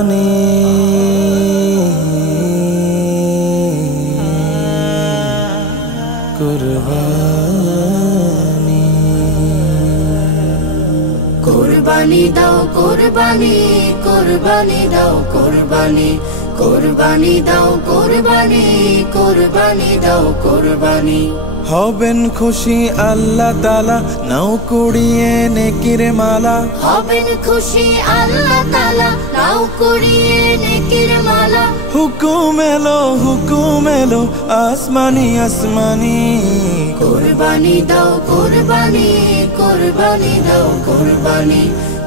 কুরবানি কুরবানি দাও কুরবানি কুরবানি দাও কুরবানি কুরবানি দাও কুরবানি কুরবানি দাও কুরবানি হবেন খুশি আল্লাহ তাআলা নাও কুড়িয়ে নেকির মালা হবেন খুশি আল্লাহ তাআলা নাও কুড়িয়ে নেকির মালা হুকুম এলো আসমানি আসমানি কুরবানি দাও কুরবানি কুরবানি দাও কুরবানি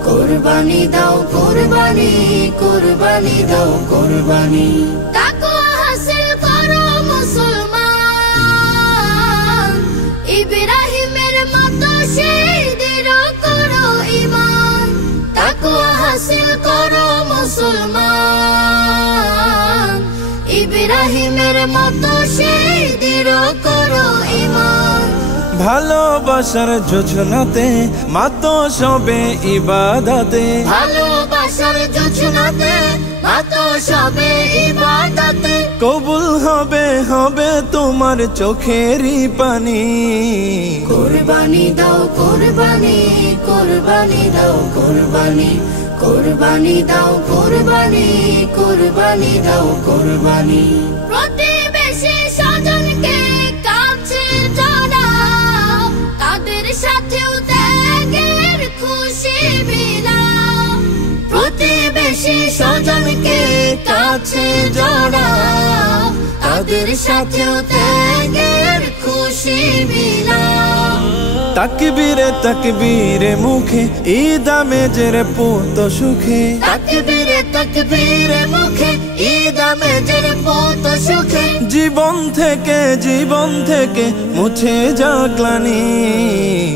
কুরবানি দাও কুরবানি কুরবানি দাও কুরবানি তাকওয়া হাসিল করো মুসলমান ইব্রাহিমের মতো শহীদের করো ঈমান তাকওয়া হাসিল করো মুসলমান ইব্রাহিমের মতো শহীদের করো ঈমান ভালোবাসার যোজনাতে মাতো সবে ইবাদতে ভালোবাসার যোজনাতে মাতো সবে ইবাদতে কবুল হবে তোমার চোখেরই পানি কুরবানি দাও কুরবানি কুরবানি দাও কুরবানি কুরবানি দাও কুরবানি কুরবানি দাও কুরবানি প্রতিবেশী স্বজনকে কাছে জড়াও তাদের সাথেও ত্যাগের খুশি বিলাও প্রতিবেশী স্বজনকে কাছে জড়াও তাদের সাথেও ত্যাগের খুশি বিলাও তাকবীরে মুখে ঈদ আমেজের পুত সুখে তাকবীরে মুখে ঈদ আমেজের পুত সুখে জীবন থেকে মুছে যা গ্লানি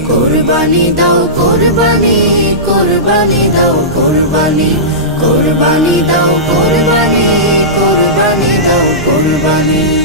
কুরবানি দাও কুরবানি কুরবানি দাও কুরবানি কুরবানি দাও কুরবানি কুরবানি দাও কুরবানি